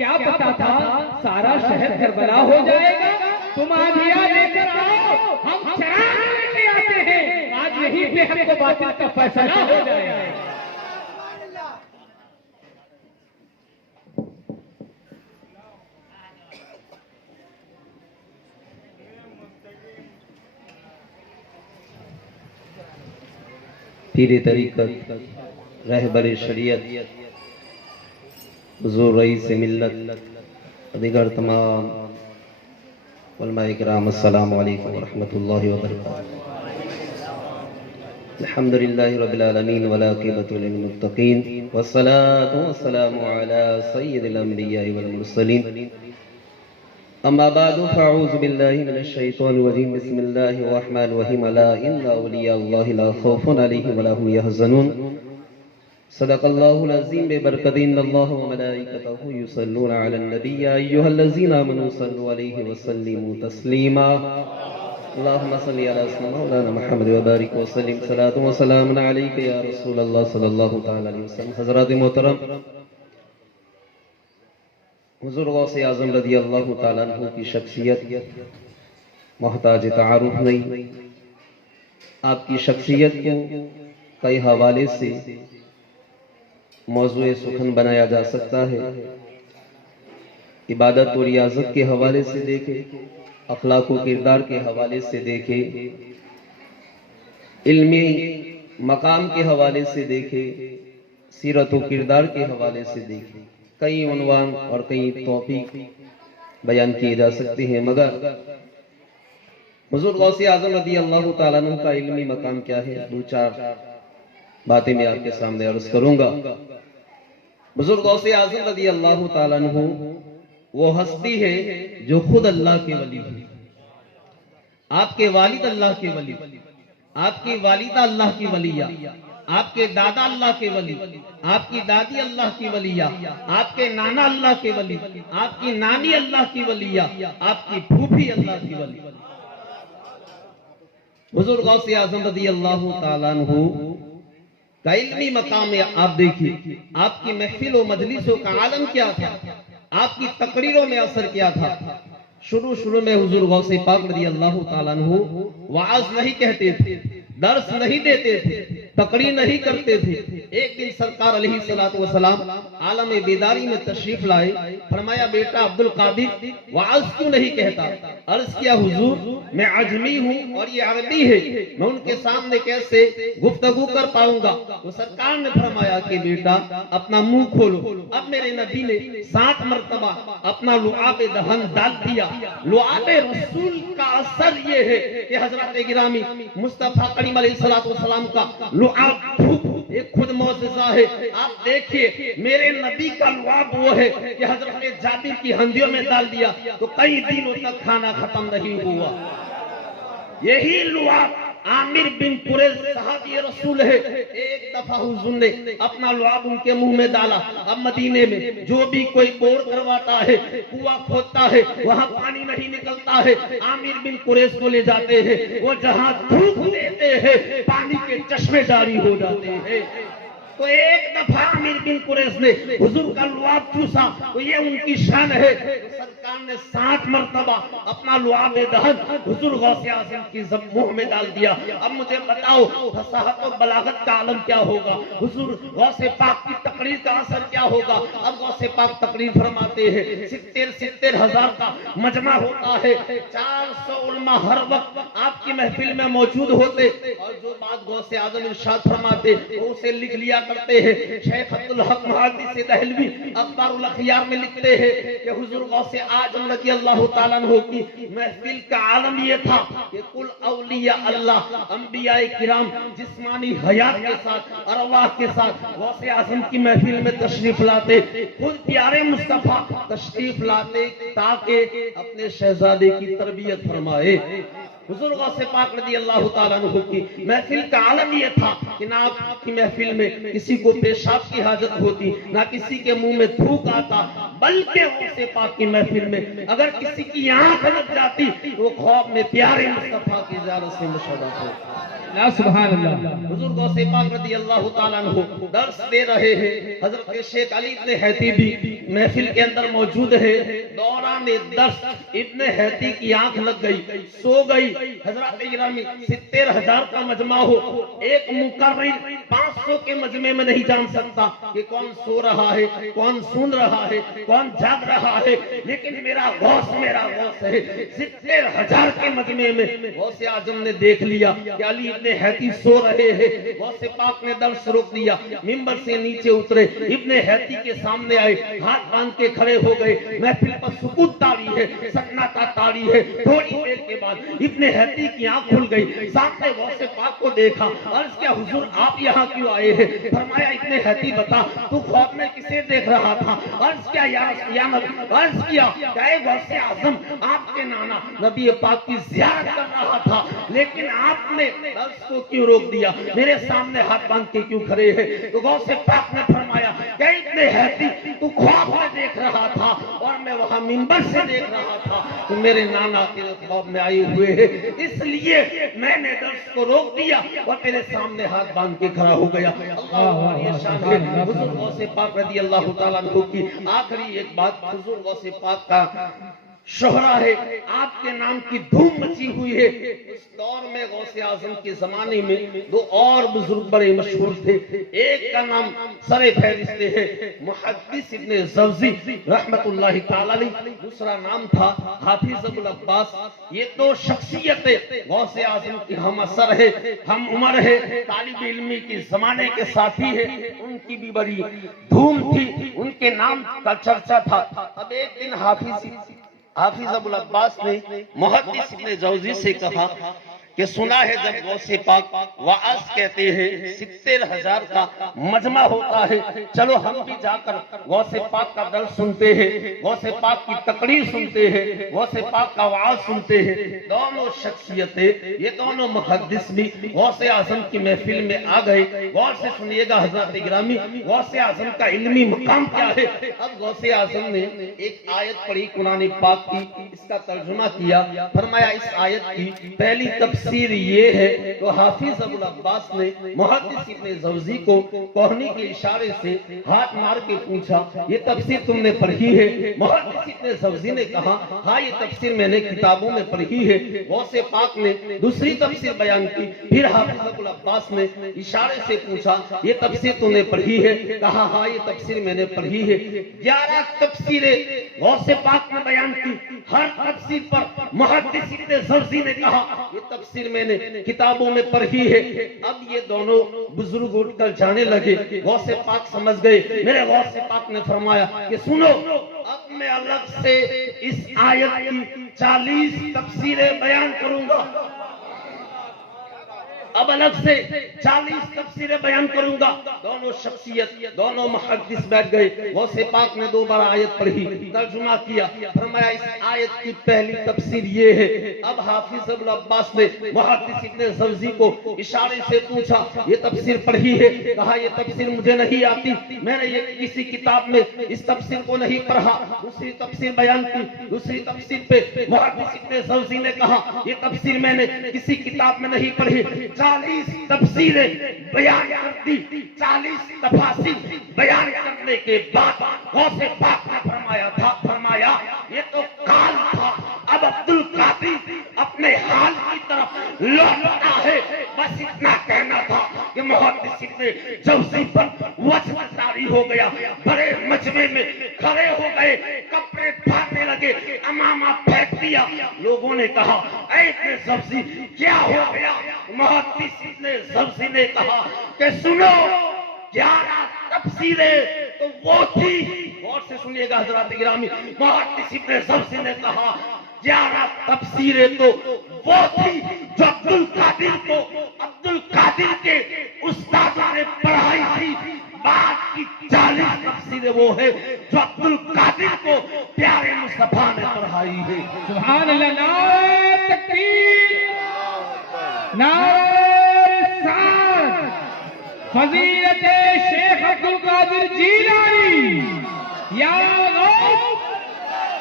کیا پتا تھا سارا شہر کربلا ہو جائے گا؟ تم آندھیا لے کر آؤ، ہم چراغ لے کے آتے ہیں، آج یہیں پہ ہم کو باطل کا فیصلہ ہو جائے گا۔ پیر طریقت، رہبر شریعت، حضور رئیس ملت، دیگر تمام علماء کرام، السلام علیکم ورحمۃ اللہ وبرکاتہ۔ الحمدللہ رب العالمین والعاقبۃ للمتقین، والصلاة والسلام علی سید الانبیاء والمرسلین، اما بعد فاعوذ باللہ من الشیطان الرجیم، بسم اللہ الرحمن الرحیم، الا ان اولیاء اللہ لا خوف علیہم ولا هم يحزنون، صدق اللہ العظیم۔ ببرکت ان اللہ وملائکتہ یصلون علی النبی، یا ایھا الذین آمنوا صلوا علیہ وسلموا تسلیما، اللہم صلی علی سیدنا مولانا محمد وبارک وسلم، صلاۃ و سلام علیک یا رسول اللہ صلی اللہ تعالی علیہ وسلم۔ حضرات محترم، حضور غوث اعظم رضی اللہ تعالیٰ عنہ کی شخصیت محتاج تعارف نہیں۔ آپ کی شخصیت کو کئی حوالے سے موضوع سخن بنایا جا سکتا ہے۔ عبادت و ریاضت کے حوالے سے دیکھیں، اخلاق و کردار کے حوالے سے دیکھیں، علمی مقام کے حوالے سے دیکھیں، سیرت و کردار کے حوالے سے دیکھیں۔ کئی عنوان اور کئی توفیق بیان کیے جا سکتے ہیں، مگر حضور غوث اعظم رضی اللہ تعالیٰ عنہ کا علمی مقام کیا ہے، دو چار باتیں میں آپ کے سامنے عرض کروں گا۔ حضور غوث اعظم رضی اللہ تعالیٰ عنہ وہ ہستی ہے جو خود اللہ کے ولی ہے۔ آپ کے والد اللہ کے ولی، آپ کی والدہ اللہ کی ولیہ، آپ کے دادا اللہ کے ولی، آپ کی دادی اللہ کی ولیہ، آپ کے نانا اللہ کے ولی، آپ کی نانی اللہ کی ولیہ، آپ کی پھوپھی اللہ کی ولی۔ حضور غوث اعظم رضی اللہ تعالیٰ عنہ کا علمی مقام آپ دیکھیے، آپ کی محفل و مجلسوں کا عالم کیا تھا، آپ کی تقریروں میں اثر کیا تھا۔ شروع میں حضور غوث پاک رضی اللہ تعالیٰ عنہ وعظ نہیں کہتے تھے، درس نہیں دیتے تھے، تقریر نہیں کرتے تھے۔ ایک دن سرکار علیہ السلام عالم بیداری میں تشریف لائے، فرمایا بیٹا عبد القادر وعظ کیوں نہیں کہتا؟ عرض کیا حضور میں عجمی ہوں اور یہ عربی ہے، میں ان کے سامنے کیسے گفتگو کر پاؤں گا؟ تو سرکار نے فرمایا کہ بیٹا اپنا منہ کھولو۔ اب میرے نبی نے 7 مرتبہ اپنا لعاب دہن ڈال دیا۔ لعاب رسول کا اثر یہ ہے کہ حضرت گرامی مصطفیٰ کریم علیہ السلام کا لعاب ایک خود معجزہ ہے۔ آپ دیکھیے میرے نبی کا لعاب وہ ہے کہ حضرت جابر کی ہنڈیوں میں ڈال دیا تو کئی دنوں تک کھانا ختم نہیں ہوا۔ یہی لعاب عامر بن قریظ صحابی رسول ہے، ایک دفعہ حضور نے اپنا لعاب ان کے منہ میں ڈالا۔ اب مدینے میں جو بھی کوئی بور کرواتا ہے، کنواں کھودتا ہے، وہاں پانی نہیں نکلتا ہے، عامر بن قریظ کو لے جاتے ہیں، وہ جہاں دھوپ دیتے ہیں پانی کے چشمے جاری ہو جاتے ہیں۔ تو ایک دفعہ عامر بن قریظ نے حضور کا لعاب چوسا تو یہ ان کی شان ہے۔ سرکار نے 7 مرتبہ اپنا لعاب دہن حضور غوث اعظم کی منہ میں ڈال دیا۔ اب مجھے بتاؤ فصاحت و بلاغت کا عالم کیا ہوگا، حضور غوث پاک کی تقریر کا اثر کیا ہوگا۔ اب غوث پاک تقریر فرماتے ہیں، 70 ہزار کا مجمع ہوتا ہے، 400 علماء ہر وقت آپ کی محفل میں موجود ہوتے، اور جو بات غوث اعظم ارشاد فرماتے وہ اسے لکھ لیا کرتے ہیں۔ شیخ عبدالحق محدث دہلوی اخبار الاخیار میں لکھتے ہیں کہ حضور غوث اعظم رضی اللہ تعالیٰ عنہ کی محفل کا عالم یہ تھا کہ کل اولیاء اللہ، انبیاء کرام جسمانی حیات کے ساتھ، ارواح کے ساتھ غوث اعظم کی محفل میں تشریف لاتے، خود پیارے مصطفیٰ تشریف لاتے تاکہ اپنے شہزادے کی تربیت فرمائے۔ حضور غوث پاک رضی اللہ تعالیٰ عنہ کی محفل کا عالم یہ تھا کہ نہ آپ کی محفل میں کسی کو پیشاب کی حاجت ہوتی، نہ کسی کے منہ میں تھوک آتا، بلکہ غوث پاک کی محفل میں اگر کسی کی آنکھ لگ جاتی وہ خواب میں پیارے مصطفیٰ کی زیارت سے مشرف ہوتا۔ لا سبحان اللہ. حضور غوث پاک رضی اللہ تعالیٰ عنہ درس دے رہے ہیں. حضرت شیخ علی ابن حیتی بھی محفل کے اندر موجود ہے. دوران درس ابن حیتی کی آنکھ لگ گئی, سو گئی. حضرات گرامی 70,000 کا مجمع ہو, ایک مقرر 500 کے مجمع میں نہیں جان سکتا کہ کون سو رہا ہے, کون سن رہا ہے, کون جاگ رہا ہے. لیکن میرا غوث ہے. 70,000 کے مجمع میں غوث اعظم نے دیکھ لیا کہ علی ابن حیتی سو رہے ہیں. غوث پاک نے درس روک دیا, منبر سے نیچے اترے, ابن حیتی کے سامنے آئے, ہاتھ باندھ کے کھڑے ہو گئے. محفل پر سکوت تاری ہے, سناٹا تاری ہے. تھوڑی دیر کے بعد ابن حیتی کی آنکھ کھل گئی. سامنے غوث پاک کو دیکھا, عرض کیا حضور آپ یہاں کیوں آئے ہیں؟ فرمایا ابن حیتی بتا تو خواب میں کسے دیکھ رہا تھا؟ عرض کیا یا نبی, عرض کیا کہ اے غوث اعظم آپ کے نانا نبی پاک کی زیارت کر رہا تھا, لیکن آپ نے درس کو کیوں روک دیا؟ میرے سامنے ہاتھ باندھ کے کیوں کھڑے ہیں؟ تو غوث پاک نے فرمایا کہ ابن حیتی تو خواب میں دیکھ رہا تھا اور میں وہاں منبر سے دیکھ رہا تھا تو میرے نانا تیرے خواب میں آئے ہوئے ہیں, اس لیے میں نے درس کو روک دیا اور تیرے سامنے ہاتھ باندھ کے کھڑا ہو گیا. اللہ شان ہے. حضور غوث پاک رضی اللہ تعالیٰ عنہ کی آخری ایک بات, حضور غوث پاک کا شہرہ ہے, آپ کے نام کی دھوم مچی ہوئی ہے. اس دور میں غوث اعظم کے زمانے میں دو اور بزرگ بڑے مشہور تھے. ایک کا نام سر فہرست ہے محدث ابن جوزی رحمت اللہ تعالی علیہ, دوسرا نام تھا حافظ ابو العباس. یہ دو شخصیتیں غوث اعظم کی ہم اثر ہے, ہم عمر ہے, طالب علمی کی زمانے کے ساتھی ہے. ان کی بھی بڑی دھوم تھی, ان کے نام کا چرچا تھا. اب ایک دن حافظ ابو العباس نے محدث ابن جوزی سے کہا کہ سنا ہے جب غوث پاک وعظ کہتے ہیں 70,000 کا مجمع ہوتا ہے, چلو ہم بھی جا کر غوث پاک کا درس سنتے ہیں, غوث پاک کی تقریر سنتے ہیں, غوث پاک کا وعظ سنتے ہیں. دونوں شخصیتیں, یہ دونوں محدث بھی غوث اعظم کی محفل میں آ گئے. غور سے سنیے گا حضرات گرامی, غوث اعظم کا علمی مقام کیا ہے. اب غوث اعظم نے ایک آیت پڑھی قرآن پاک کی, اس کا ترجمہ کیا. فرمایا اس آیت کی پہلی تفسیر یہ ہے تو حافظ ابو العباس نے محدث ابن جوزی کو کوہنی کے اشارے سے ہاتھ مار کے پوچھا یہ تفسیر تم نے پڑھی ہے؟ محدث ابن جوزی نے کہا ہاں یہ تفسیر میں نے کتابوں میں پڑھی ہے. غوث پاک نے دوسری تفسیر بیان کی. پھر حافظ ابو العباس نے اشارے سے پوچھا یہ تفسیر تم نے پڑھی ہے؟ کہا ہاں یہ تفسیر میں نے پڑھی ہے. 11 تفسیریں غوث پاک نے بیان کی. ہر تفسیر پر محدث ابن جوزی نے کہا یہ تفسیر میں نے کتابوں میں پڑھی ہے. اب یہ دونوں بزرگ اٹھ کر جانے لگے. غوث پاک سمجھ گئے. میرے غوث پاک نے فرمایا کہ سنو, اب میں الگ سے اس آیت کی 40 تفسیریں بیان کروں گا. اب الگ سے 40 تفسیریں بیان کروں گا. دونوں شخصیت, دونوں محدث بیٹھ گئے. غوث پاک نے دوبارہ آیت پڑھی, ترجمہ کیا. فرمایا اس آیت کی پہلی تفسیر یہ ہے. اب حافظ ابو العباس نے محدث ابن جوزی کو اشارے سے پوچھا یہ تفسیر پڑھی ہے؟ کہا یہ تفسیر مجھے نہیں آتی, میں نے یہ کسی کتاب میں اس تفسیر کو نہیں پڑھا. دوسری تفسیر بیان کی. دوسری تفسیر پہ محدث ابن جوزی نے کہا یہ تفسیر میں نے کسی کتاب میں نہیں پڑھی. 40 تفسیریں بیان کر دی. 40 تفاسیر بیان کرنے کے بعد غوث پاک نے فرمایا یہ تو کال تھا, اب عبد القادر اپنے حال کی طرف لوٹتا ہے. بس اتنا کہنا تھا کہ محدث ابن جوزی پر وجہ طاری ہو گیا. بڑے مجمع میں کھڑے ہو گئے, کپڑے پھاڑنے لگے, امامہ پھینک دیا. لوگوں نے کہا اے ابن جوزی کیا ہو گیا؟ محدث ابن جوزی نے کہا کہ سنو 11 تفسیریں تو وہ تھی. غور سے سنیے گا حضرات گرامی. محدث ابن جوزی نے کہا 11 تفسیریں تو وہ تھی جو عبد القادر کے استادوں نے پڑھائی تھی. بعد کی 40 تفسیریں وہ ہے جو عبد القادر کو پیارے مصطفیٰ نے پڑھائی ہے. سبحان اللہ. نعرہ تکبیر, نعرہ رسالت, فضیلت شیخ عبد القادر جیلانی یا غوث.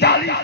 40